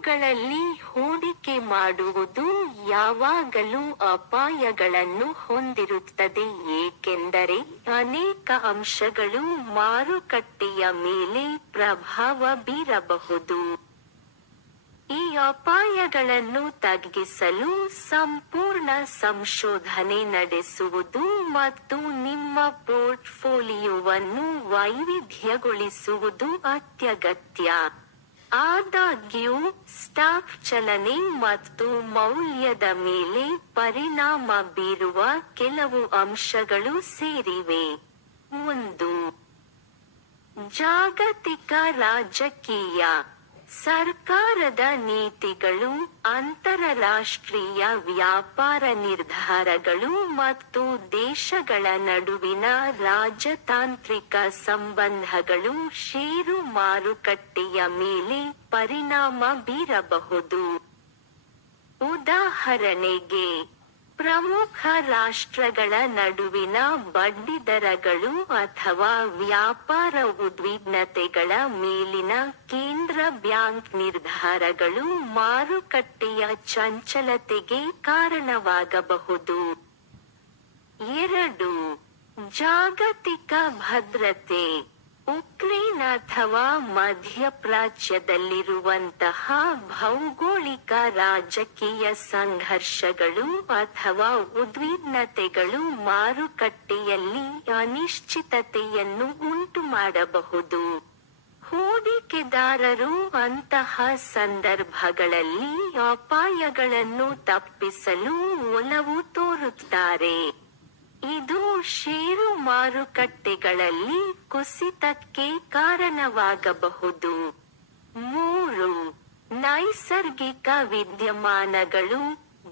ಇವುಗಳಲ್ಲಿ ಹೂಡಿಕೆ ಮಾಡುವುದು ಯಾವಾಗಲೂ ಅಪಾಯಗಳನ್ನು ಹೊಂದಿರುತ್ತದೆ, ಏಕೆಂದರೆ ಅನೇಕ ಅಂಶಗಳು ಮಾರುಕಟ್ಟೆಯ ಮೇಲೆ ಪ್ರಭಾವ ಬೀರಬಹುದು. ಈ ಅಪಾಯಗಳನ್ನು ತಗ್ಗಿಸಲು ಸಂಪೂರ್ಣ ಸಂಶೋಧನೆ ನಡೆಸುವುದು ಮತ್ತು ನಿಮ್ಮ ಪೋರ್ಟ್ಫೋಲಿಯೋವನ್ನು ವೈವಿಧ್ಯಗೊಳಿಸುವುದು ಅತ್ಯಗತ್ಯ. ಆದಾಗ್ಯೂ, ಸ್ಟಾಕ್ ಚಲನೆ ಮತ್ತು ಮೌಲ್ಯದ ಮೇಲೆ ಪರಿಣಾಮ ಬೀರುವ ಕೆಲವು ಅಂಶಗಳು ಸೇರಿವೆ. 1. ಜಾಗತಿಕ ರಾಜಕೀಯ. ಸರ್ಕಾರದ ನೀತಿಗಳು, ಅಂತರರಾಷ್ಟ್ರೀಯ ವ್ಯಾಪಾರ ನಿರ್ಧಾರಗಳು ಮತ್ತು ದೇಶಗಳ ನಡುವಿನ ರಾಜತಾಂತ್ರಿಕ ಸಂಬಂಧಗಳು ಷೇರು ಮಾರುಕಟ್ಟೆಯ ಮೇಲೆ ಪರಿಣಾಮ ಬೀರಬಹುದು. ಉದಾಹರಣೆಗೆ, ಪ್ರಮುಖ ರಾಷ್ಟ್ರಗಳ ನಡುವಿನ ಬಡ್ಡಿದರಗಳು ಅಥವಾ ವ್ಯಾಪಾರ ಉದ್ವಿಗ್ನತೆಗಳ ಮೇಲಿನ ಕೇಂದ್ರ ಬ್ಯಾಂಕ್ ನಿರ್ಧಾರಗಳು ಮಾರುಕಟ್ಟೆಯ ಚಂಚಲತೆಗೆ ಕಾರಣವಾಗಬಹುದು. 2. ಜಾಗತಿಕ ಭದ್ರತೆ. ಉಕ್ರೇನ್ ಅಥವಾ ಮಧ್ಯಪ್ರಾಚ್ಯದಲ್ಲಿರುವಂತಹ ಭೌಗೋಳಿಕ ರಾಜಕೀಯ ಸಂಘರ್ಷಗಳು ಅಥವಾ ಉದ್ವಿಗ್ನತೆಗಳು ಮಾರುಕಟ್ಟೆಯಲ್ಲಿ ಅನಿಶ್ಚಿತತೆಯನ್ನು ಉಂಟುಮಾಡಬಹುದು. ಹೂಡಿಕೆದಾರರು ಅಂತಹ ಸಂದರ್ಭಗಳಲ್ಲಿ ಅಪಾಯಗಳನ್ನು ತಪ್ಪಿಸಲು ಒಲವು ತೋರುತ್ತಾರೆ. ಇದು ಷೇರು ಮಾರುಕಟ್ಟೆಗಳಲ್ಲಿ ಕುಸಿತಕ್ಕೆ ಕಾರಣವಾಗಬಹುದು. 3. ನೈಸರ್ಗಿಕ ವಿದ್ಯಮಾನಗಳು.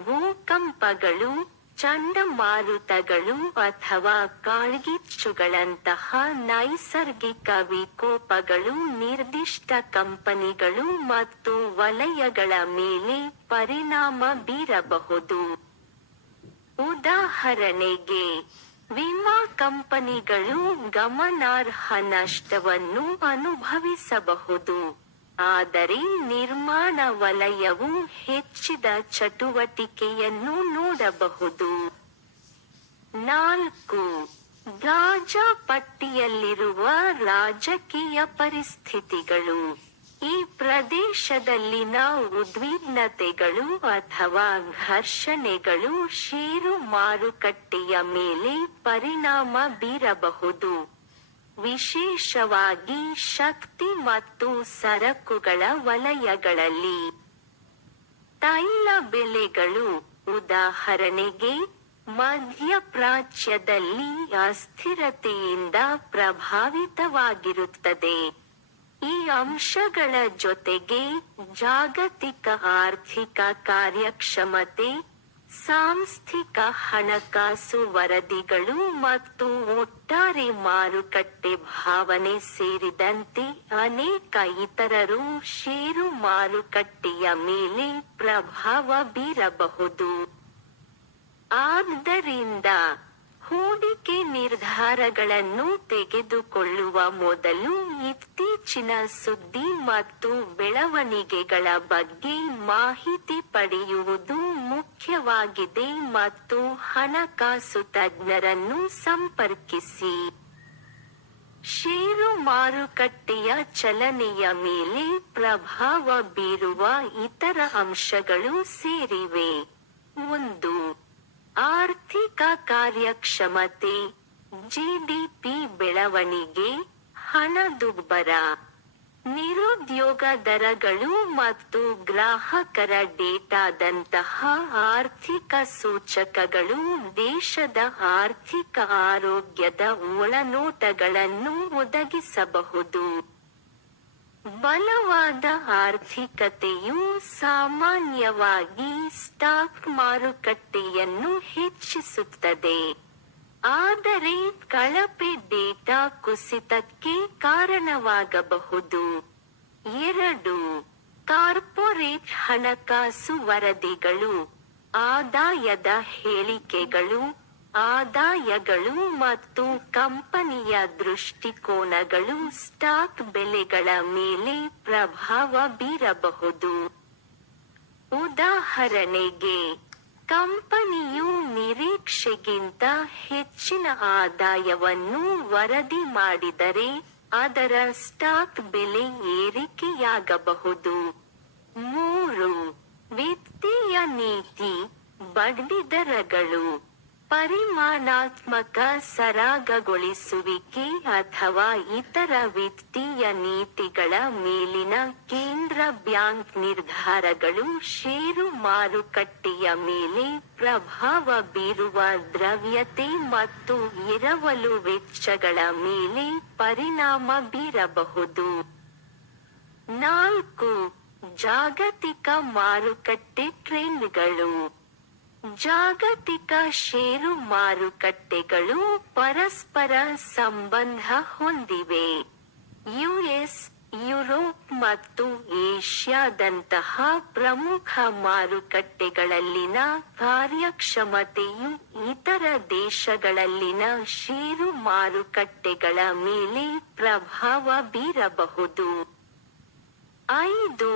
ಭೂಕಂಪಗಳು, ಚಂಡಮಾರುತಗಳು ಅಥವಾ ಕಾಳ್ಗಿಚ್ಚುಗಳಂತಹ ನೈಸರ್ಗಿಕ ವಿಕೋಪಗಳು ನಿರ್ದಿಷ್ಟ ಕಂಪನಿಗಳು ಮತ್ತು ವಲಯಗಳ ಮೇಲೆ ಪರಿಣಾಮ ಬೀರಬಹುದು. ಉದಾಹರಣೆಗೆ, ವಿಮಾ ಕಂಪನಿಗಳು ಗಮನಾರ್ಹ ನಷ್ಟವನ್ನು ಅನುಭವಿಸಬಹುದು, ಆದರೆ ನಿರ್ಮಾಣ ವಲಯವು ಹೆಚ್ಚಿದ ಚಟುವಟಿಕೆಯನ್ನು ನೋಡಬಹುದು. 4. ಗಾಜಾ ಪಟ್ಟಿಯಲ್ಲಿರುವ ರಾಜಕೀಯ ಪರಿಸ್ಥಿತಿಗಳು. ಈ ಪ್ರದೇಶದಲ್ಲಿನ ಉದ್ವಿಗ್ನತೆಗಳು ಅಥವಾ ಘರ್ಷಣೆಗಳು ಷೇರು ಮಾರುಕಟ್ಟೆಯ ಮೇಲೆ ಪರಿಣಾಮ ಬೀರಬಹುದು, ವಿಶೇಷವಾಗಿ ಶಕ್ತಿ ಮತ್ತು ಸರಕುಗಳ ವಲಯಗಳಲ್ಲಿ. ತೈಲ ಬೆಲೆಗಳು. ಉದಾಹರಣೆಗೆ, ಮಧ್ಯಪ್ರಾಚ್ಯದಲ್ಲಿ ಅಸ್ಥಿರತೆಯಿಂದ ಪ್ರಭಾವಿತವಾಗಿರುತ್ತದೆ. ಈ ಅಂಶಗಳ ಜೊತೆಗೆ ಜಾಗತಿಕ ಆರ್ಥಿಕ ಕಾರ್ಯಕ್ಷಮತೆ, ಸಾಂಸ್ಥಿಕ ಹಣಕಾಸು ವರದಿಗಳು ಮತ್ತು ಒಟ್ಟಾರೆ ಮಾರುಕಟ್ಟೆ ಭಾವನೆ ಸೇರಿದಂತೆ ಅನೇಕ ಇತರರು ಷೇರು ಮಾರುಕಟ್ಟೆಯ ಮೇಲೆ ಪ್ರಭಾವ ಬೀರಬಹುದು. ಆದ್ದರಿಂದ, ಹೂಡಿಕೆ ನಿರ್ಧಾರಗಳನ್ನು ತೆಗೆದುಕೊಳ್ಳುವ ಮೊದಲು ಇತ್ತೀಚಿನ ಸುದ್ದಿ ಮತ್ತು ಬೆಳವಣಿಗೆಗಳ ಬಗ್ಗೆ ಮಾಹಿತಿ ಪಡೆಯುವುದು ಮುಖ್ಯವಾಗಿದೆ ಮತ್ತು ಹಣಕಾಸು ತಜ್ಞರನ್ನು ಸಂಪರ್ಕಿಸಿ. ಷೇರು ಮಾರುಕಟ್ಟೆಯ ಚಲನೆಯ ಮೇಲೆ ಪ್ರಭಾವ ಬೀರುವ ಇತರ ಅಂಶಗಳು ಸೇರಿವೆ. 1. ಆರ್ಥಿಕ ಕಾರ್ಯಕ್ಷಮತೆ. ಜಿಡಿಪಿ ಬೆಳವಣಿಗೆ, ಹಣದುಬ್ಬರ, ನಿರುದ್ಯೋಗ ದರಗಳು ಮತ್ತು ಗ್ರಾಹಕರ ಡೇಟಾದಂತಹ ಆರ್ಥಿಕ ಸೂಚಕಗಳು ದೇಶದ ಆರ್ಥಿಕ ಆರೋಗ್ಯದ ಒಳನೋಟಗಳನ್ನು ಒದಗಿಸಬಹುದು. ಬಲವಾದ ಆರ್ಥಿಕತೆಯು ಸಾಮಾನ್ಯವಾಗಿ ಸ್ಟಾಕ್ ಮಾರುಕಟ್ಟೆಯನ್ನು ಹೆಚ್ಚಿಸುತ್ತದೆ, ಆದರೆ ಕಳಪೆ ಡೇಟಾ ಕುಸಿತಕ್ಕೆ ಕಾರಣವಾಗಬಹುದು. 2. ಕಾರ್ಪೊರೇಟ್ ಹಣಕಾಸು ವರದಿಗಳು. ಆದಾಯದ ಹೇಳಿಕೆಗಳು, ಆದಾಯಗಳು ಮತ್ತು ಕಂಪನಿಯ ದೃಷ್ಟಿಕೋನಗಳು ಸ್ಟಾಕ್ ಬೆಲೆಗಳ ಮೇಲೆ ಪ್ರಭಾವ ಬೀರಬಹುದು. ಉದಾಹರಣೆಗೆ, ಕಂಪನಿಯು ನಿರೀಕ್ಷೆಗಿಂತ ಹೆಚ್ಚಿನ ಆದಾಯವನ್ನು ವರದಿ ಮಾಡಿದರೆ ಅದರ ಸ್ಟಾಕ್ ಬೆಲೆ ಏರಿಕೆಯಾಗಬಹುದು. 3. ವಿತ್ತೀಯ ನೀತಿ, ಬಡ್ಡಿದರಗಳು, ಪರಿಮಾಣಾತ್ಮಕ ಸರಾಗಗೊಳಿಸುವಿಕೆ ಅಥವಾ ಇತರ ವಿತ್ತೀಯ ನೀತಿಗಳ ಮೇಲಿನ ಕೇಂದ್ರ ಬ್ಯಾಂಕ್ ನಿರ್ಧಾರಗಳು ಷೇರು ಮಾರುಕಟ್ಟೆಯ ಮೇಲೆ ಪ್ರಭಾವ ಬೀರುವ ದ್ರವ್ಯತೆ ಮತ್ತು ಎರವಲು ವೆಚ್ಚಗಳ ಮೇಲೆ ಪರಿಣಾಮ ಬೀರಬಹುದು. 4. ಜಾಗತಿಕ ಮಾರುಕಟ್ಟೆ ಟ್ರೆಂಡ್ಗಳು. ಜಾಗತಿಕ ಷೇರು ಮಾರುಕಟ್ಟೆಗಳು ಪರಸ್ಪರ ಸಂಬಂಧ ಹೊಂದಿವೆ. ಯುಎಸ್, ಯುರೋಪ್ ಮತ್ತು ಏಷ್ಯಾದಂತಹ ಪ್ರಮುಖ ಮಾರುಕಟ್ಟೆಗಳಲ್ಲಿನ ಕಾರ್ಯಕ್ಷಮತೆಯು ಇತರ ದೇಶಗಳಲ್ಲಿನ ಷೇರು ಮಾರುಕಟ್ಟೆಗಳ ಮೇಲೆ ಪ್ರಭಾವ ಬೀರಬಹುದು. 5.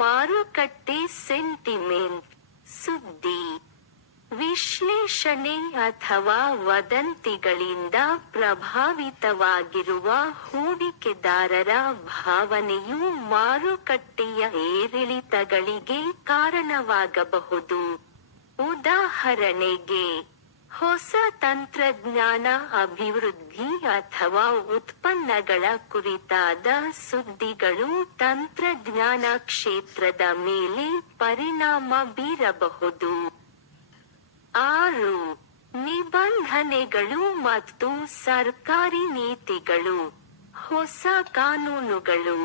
ಮಾರುಕಟ್ಟೆ ಸೆಂಟಿಮೆಂಟ್, ಸುದ್ದಿ, ವಿಶ್ಲೇಷಣೆ ಅಥವಾ ವದಂತಿಗಳಿಂದ ಪ್ರಭಾವಿತವಾಗಿರುವ ಹೂಡಿಕೆದಾರರ ಭಾವನೆಯು ಮಾರುಕಟ್ಟೆಯ ಏರಿಳಿತಗಳಿಗೆ ಕಾರಣವಾಗಬಹುದು. ಉದಾಹರಣೆಗೆ, ಹೊಸ ತಂತ್ರಜ್ಞಾನ ಅಭಿವೃದ್ಧಿ ಅಥವಾ ಉತ್ಪನ್ನಗಳ ಕುರಿತಾದ ಸುದ್ದಿಗಳು ತಂತ್ರಜ್ಞಾನ ಕ್ಷೇತ್ರದ ಮೇಲೆ ಪರಿಣಾಮ ಬೀರಬಹುದು. 6. ನಿಬಂಧನೆಗಳು ಮತ್ತು ಸರ್ಕಾರಿ ನೀತಿಗಳು, ಹೊಸ ಕಾನೂನುಗಳು,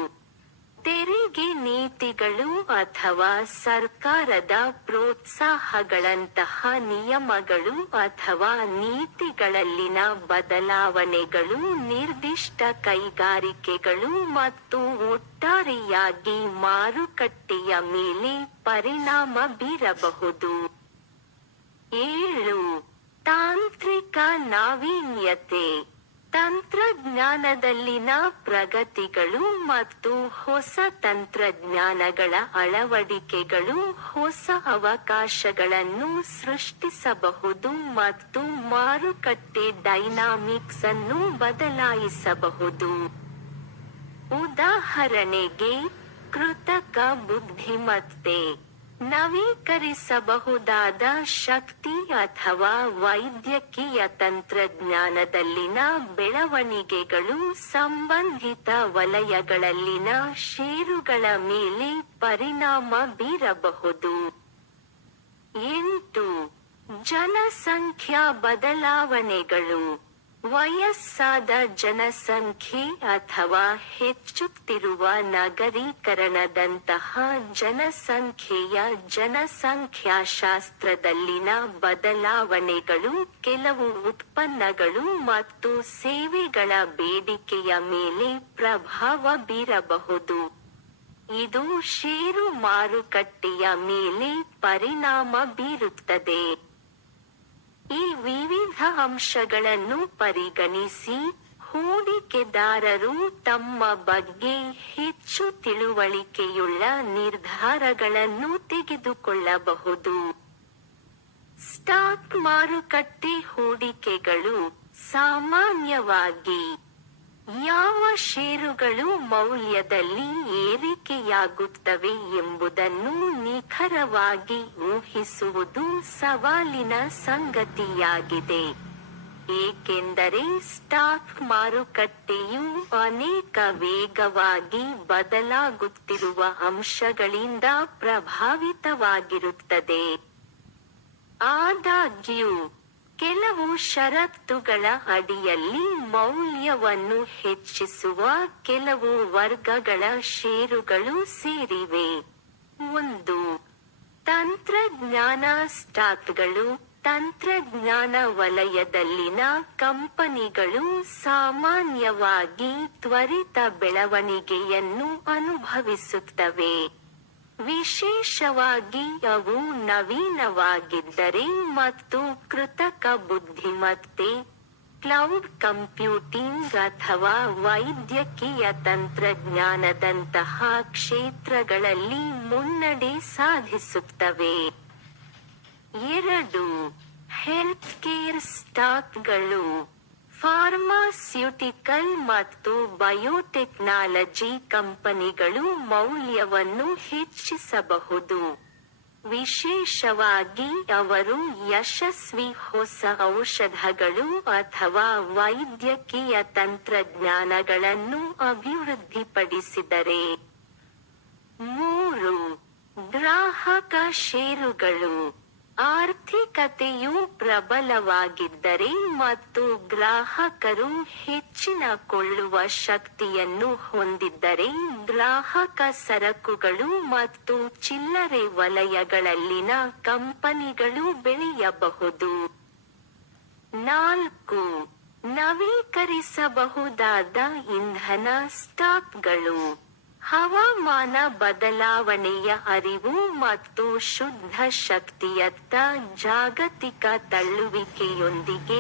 ತೆರಿಗೆ ನೀತಿಗಳು ಅಥವಾ ಸರ್ಕಾರದ ಪ್ರೋತ್ಸಾಹಗಳಂತಹ ನಿಯಮಗಳು ಅಥವಾ ನೀತಿಗಳಲ್ಲಿನ ಬದಲಾವಣೆಗಳು ನಿರ್ದಿಷ್ಟ ಕೈಗಾರಿಕೆಗಳು ಮತ್ತು ಒಟ್ಟಾರೆಯಾಗಿ ಮಾರುಕಟ್ಟೆಯ ಮೇಲೆ ಪರಿಣಾಮ ಬೀರಬಹುದು. 7. ತಾಂತ್ರಿಕ ನಾವೀನ್ಯತೆ, ತಂತ್ರಜ್ಞಾನದಲ್ಲಿನ ಪ್ರಗತಿಗಳು ಮತ್ತು ಹೊಸ ತಂತ್ರಜ್ಞಾನಗಳ ಅಳವಡಿಕೆಗಳು ಹೊಸ ಅವಕಾಶಗಳನ್ನು ಸೃಷ್ಟಿಸಬಹುದು ಮತ್ತು ಮಾರುಕಟ್ಟೆ ಡೈನಾಮಿಕ್ಸ್ ಅನ್ನು ಬದಲಾಯಿಸಬಹುದು. ಉದಾಹರಣೆಗೆ, ಕೃತಕ ಬುದ್ಧಿಮತ್ತೆ, ನವೀಕರಿಸಬಹುದಾದ ಶಕ್ತಿ ಅಥವಾ ವೈದ್ಯಕೀಯ ತಂತ್ರಜ್ಞಾನದಲ್ಲಿನ ಬೆಳವಣಿಗೆಗಳು ಸಂಬಂಧಿತ ವಲಯಗಳಲ್ಲಿನ ಷೇರುಗಳ ಮೇಲೆ ಪರಿಣಾಮ ಬೀರಬಹುದು. 8. ಜನಸಂಖ್ಯಾ ಬದಲಾವಣೆಗಳು, ವಯಸ್ಸಾದ ಜನಸಂಖ್ಯೆ ಅಥವಾ ಹೆಚ್ಚುತ್ತಿರುವ ನಗರೀಕರಣದಂತಹ ಜನಸಂಖ್ಯಾಶಾಸ್ತ್ರದಲ್ಲಿನ ಬದಲಾವಣೆಗಳು ಕೆಲವು ಉತ್ಪನ್ನಗಳು ಮತ್ತು ಸೇವೆಗಳ ಬೇಡಿಕೆಯ ಮೇಲೆ ಪ್ರಭಾವ ಬೀರಬಹುದು. ಇದು ಷೇರು ಮಾರುಕಟ್ಟೆಯ ಮೇಲೆ ಪರಿಣಾಮ ಬೀರುತ್ತದೆ. ಈ ವಿವಿಧ ಅಂಶಗಳನ್ನು ಪರಿಗಣಿಸಿ ಹೂಡಿಕೆದಾರರು ತಮ್ಮ ಬಗ್ಗೆ ಹೆಚ್ಚು ತಿಳುವಳಿಕೆಯುಳ್ಳ ನಿರ್ಧಾರಗಳನ್ನು ತೆಗೆದುಕೊಳ್ಳಬಹುದು. ಸ್ಟಾಕ್ ಮಾರುಕಟ್ಟೆ ಹೂಡಿಕೆಗಳು ಸಾಮಾನ್ಯವಾಗಿ ಯಾವ ಷೇರುಗಳು ಮೌಲ್ಯದಲ್ಲಿ ಏರಿಕೆಯಾಗುತ್ತವೆ ಎಂಬುದನ್ನು ನಿಖರವಾಗಿ ಊಹಿಸುವುದು ಸವಾಲಿನ ಸಂಗತಿಯಾಗಿದೆ, ಏಕೆಂದರೆ ಸ್ಟಾಕ್ ಮಾರುಕಟ್ಟೆಯು ಅನೇಕ ವೇಗವಾಗಿ ಬದಲಾಗುತ್ತಿರುವ ಅಂಶಗಳಿಂದ ಪ್ರಭಾವಿತವಾಗಿರುತ್ತದೆ. ಆದಾಗ್ಯೂ, ಕೆಲವು ಷರತ್ತುಗಳ ಅಡಿಯಲ್ಲಿ ಮೌಲ್ಯವನ್ನು ಹೆಚ್ಚಿಸುವ ಕೆಲವು ವರ್ಗಗಳ ಷೇರುಗಳು ಸೇರಿವೆ. 1. ತಂತ್ರಜ್ಞಾನ ಸ್ಟಾಕ್ಗಳು. ತಂತ್ರಜ್ಞಾನ ವಲಯದಲ್ಲಿನ ಕಂಪನಿಗಳು ಸಾಮಾನ್ಯವಾಗಿ ತ್ವರಿತ ಬೆಳವಣಿಗೆಯನ್ನು ಅನುಭವಿಸುತ್ತವೆ, ವಿಶೇಷವಾಗಿ ಅವು ನವೀನವಾಗಿದ್ದರೆ ಮತ್ತು ಕೃತಕ ಬುದ್ಧಿಮತ್ತೆ, ಕ್ಲೌಡ್ ಕಂಪ್ಯೂಟಿಂಗ್ ಅಥವಾ ವೈದ್ಯಕೀಯ ತಂತ್ರಜ್ಞಾನದಂತಹ ಕ್ಷೇತ್ರಗಳಲ್ಲಿ ಮುನ್ನಡೆ ಸಾಧಿಸುತ್ತವೆ. 2. ಹೆಲ್ತ್ ಕೇರ್ ಸ್ಟಾಕ್ಗಳು ಫಾರ್ಮಾಸ್ಯೂಟಿಕಲ್ ಮತ್ತು ಬಯೋಟೆಕ್ನಾಲಜಿ ಕಂಪನಿಗಳು ಮೌಲ್ಯವನ್ನು ಹೆಚ್ಚಿಸಬಹುದು. ವಿಶೇಷವಾಗಿ ಅವರು ಯಶಸ್ವಿ ಹೊಸ ಔಷಧಗಳು ಅಥವಾ ವೈದ್ಯಕೀಯ ತಂತ್ರಜ್ಞಾನಗಳನ್ನು ಅಭಿವೃದ್ಧಿಪಡಿಸಿದರೆ. 3. ಗ್ರಾಹಕ ಷೇರುಗಳು ಆರ್ಥಿಕತೆಯು ಪ್ರಬಲವಾಗಿದ್ದರೆ ಮತ್ತು ಗ್ರಾಹಕರು ಹೆಚ್ಚಿನ ಕೊಳ್ಳುವ ಶಕ್ತಿಯನ್ನು ಹೊಂದಿದ್ದರೆ ಗ್ರಾಹಕ ಸರಕುಗಳು ಮತ್ತು ಚಿಲ್ಲರೆ ವಲಯಗಳಲ್ಲಿನ ಕಂಪನಿಗಳು ಬೆಳೆಯಬಹುದು. 4. ನವೀಕರಿಸಬಹುದಾದ ಇಂಧನ ಸ್ಟಾಕ್ಗಳು ಹವಾಮಾನ ಬದಲಾವಣೆಯ ಅರಿವು ಮತ್ತು ಶುದ್ಧ ಶಕ್ತಿಯತ್ತ ಜಾಗತಿಕ ತಳ್ಳುವಿಕೆಯೊಂದಿಗೆ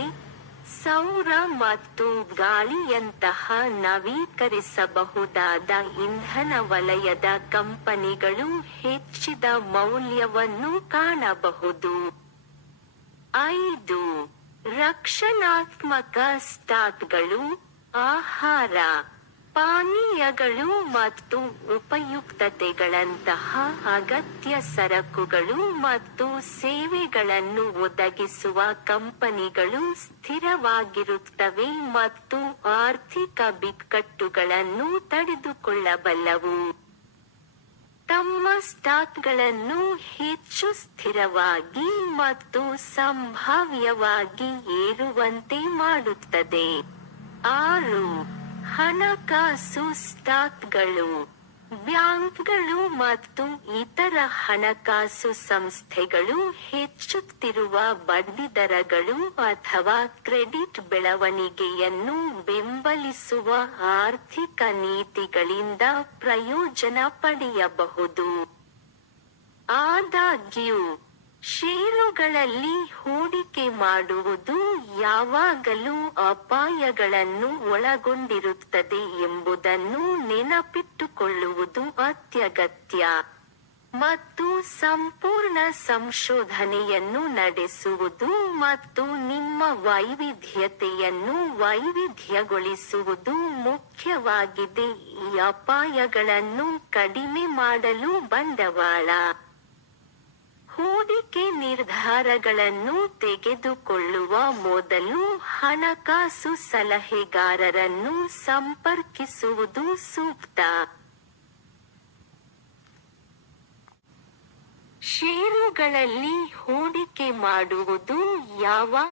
ಸೌರ ಮತ್ತು ಗಾಳಿಯಂತಹ ನವೀಕರಿಸಬಹುದಾದ ಇಂಧನ ವಲಯದ ಕಂಪನಿಗಳು ಹೆಚ್ಚಿದ ಮೌಲ್ಯವನ್ನು ಕಾಣಬಹುದು. 5. ರಕ್ಷಣಾತ್ಮಕ ಸ್ಟಾಕ್ಗಳು ಆಹಾರ, ಪಾನೀಯಗಳು ಮತ್ತು ಉಪಯುಕ್ತತೆಗಳಂತಹ ಅಗತ್ಯ ಸರಕುಗಳು ಮತ್ತು ಸೇವೆಗಳನ್ನು ಒದಗಿಸುವ ಕಂಪನಿಗಳು ಸ್ಥಿರವಾಗಿರುತ್ತವೆ ಮತ್ತು ಆರ್ಥಿಕ ಬಿಕ್ಕಟ್ಟುಗಳನ್ನು ತಡೆದುಕೊಳ್ಳಬಲ್ಲವು. ತಮ್ಮ ಸ್ಟಾಕ್ಗಳನ್ನು ಹೆಚ್ಚು ಸ್ಥಿರವಾಗಿ ಮತ್ತು ಸಂಭಾವ್ಯವಾಗಿ ಏರುವಂತೆ ಮಾಡುತ್ತದೆ. 6. ಹಣಕಾಸು ಸ್ಟಾಕ್ಗಳು ಬ್ಯಾಂಕ್ಗಳು ಮತ್ತು ಇತರ ಹಣಕಾಸು ಸಂಸ್ಥೆಗಳು ಹೆಚ್ಚುತ್ತಿರುವ ಬಡ್ಡಿದರಗಳು ಅಥವಾ ಕ್ರೆಡಿಟ್ ಬೆಳವಣಿಗೆಯನ್ನು ಬೆಂಬಲಿಸುವ ಆರ್ಥಿಕ ನೀತಿಗಳಿಂದ ಪ್ರಯೋಜನ ಪಡೆಯಬಹುದು. ಆದಾಗ್ಯೂ, ಷೇರುಗಳಲ್ಲಿ ಹೂಡಿಕೆ ಮಾಡುವುದು ಯಾವಾಗಲೂ ಅಪಾಯಗಳನ್ನು ಒಳಗೊಂಡಿರುತ್ತದೆ ಎಂಬುದನ್ನು ನೆನಪಿಟ್ಟುಕೊಳ್ಳುವುದು ಅತ್ಯಗತ್ಯ. ಮತ್ತು ಸಂಪೂರ್ಣ ಸಂಶೋಧನೆಯನ್ನು ನಡೆಸುವುದು ಮತ್ತು ನಿಮ್ಮ ವೈವಿಧ್ಯತೆಯನ್ನು ವೈವಿಧ್ಯಗೊಳಿಸುವುದು ಮುಖ್ಯವಾಗಿದೆ. ಈ ಅಪಾಯಗಳನ್ನು ಕಡಿಮೆ ಮಾಡಲು ಬಂಡವಾಳ ಹೂಡಿಕೆ ನಿರ್ಧಾರಗಳನ್ನು ತೆಗೆದುಕೊಳ್ಳುವ ಮೊದಲು ಹಣಕಾಸು ಸಲಹೆಗಾರರನ್ನು ಸಂಪರ್ಕಿಸುವುದು ಸೂಕ್ತ. ಷೇರುಗಳಲ್ಲಿ ಹೂಡಿಕೆ ಮಾಡುವುದು ಯಾವ